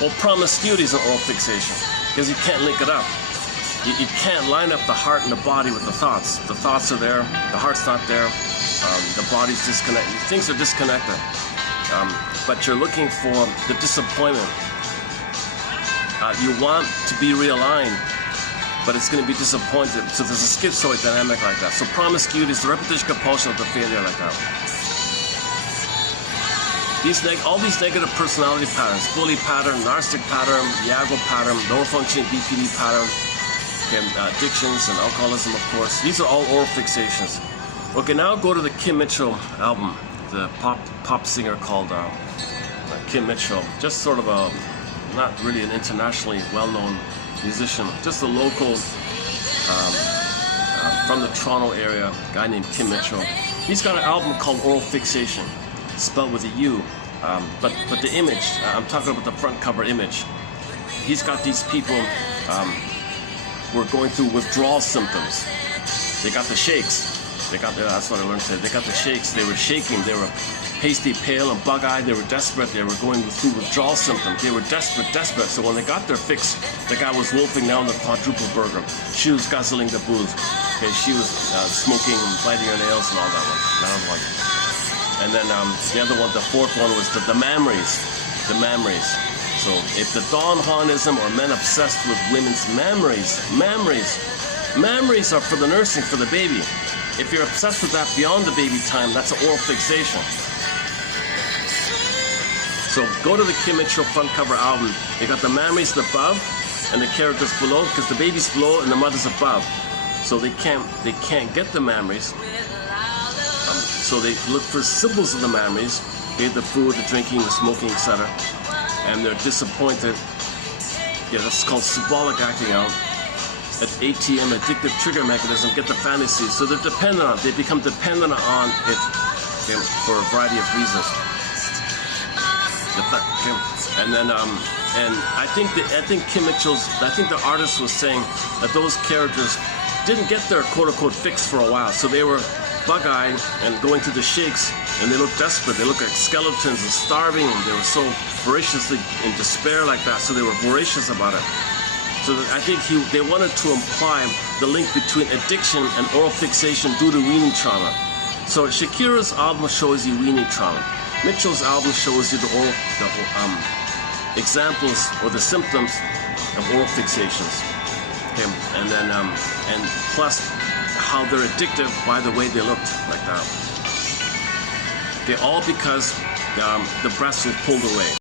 Well, promiscuity is an oral fixation because you can't link it up. You can't line up the heart and the body with the thoughts. The thoughts are there, the heart's not there, the body's disconnected. Things are disconnected. But you're looking for the disappointment. You want to be realigned, but it's going to be disappointed. So there's a schizoid dynamic like that. So promiscuity is the repetition compulsion of the failure like that. All these negative personality patterns, bully pattern, narcissistic pattern, Iago pattern, lower functioning BPD pattern, addictions and alcoholism, of course. These are all oral fixations. Okay, now go to the Kim Mitchell album, the pop singer called Kim Mitchell. Just sort of a, not really an internationally well-known musician, just a local from the Toronto area, guy named Kim Mitchell. He's got an album called Oral Fixation, spelled with a U, but the image, I'm talking about the front cover image. He's got these people who are going through withdrawal symptoms. They got the shakes. That's what I learned today. They got the shakes. They were shaking. They were pasty pale and bug-eyed. They were desperate. They were going through withdrawal symptoms. They were desperate. So when they got their fix, the guy was wolfing down the quadruple burger. She was guzzling the booze. Okay, she was smoking and biting her nails and all that one. And then the other one, the fourth one, was the memories. The memories. So if the Don Juanism or men obsessed with women's memories are for the nursing, for the baby. If you're obsessed with that beyond the baby time, that's an oral fixation. So go to the Kim Mitchell front cover album. They got the memories above and the characters below, because the baby's below and the mother's above. So they can't get the memories. So they look for symbols of the memories, okay, the food, the drinking, the smoking, etc. And they're disappointed. Yeah, that's called symbolic acting out. At ATM, addictive trigger mechanism, get the fantasy. So they're dependent on it. They become dependent on it, okay, for a variety of reasons. Okay. And then, and I think Kim Mitchell's, I think the artist was saying that those characters didn't get their quote-unquote fix for a while. So they were bug-eyed and going through the shakes, and they looked desperate. They looked like skeletons and starving, and they were so voraciously in despair like that, so they were voracious about it. So I think they wanted to imply the link between addiction and oral fixation due to weaning trauma. So Shakira's album shows you weaning trauma. Mitchell's album shows you the examples or the symptoms of oral fixations. Okay, and then and plus how they're addictive by the way they looked like that. Okay, all because the breast was pulled away.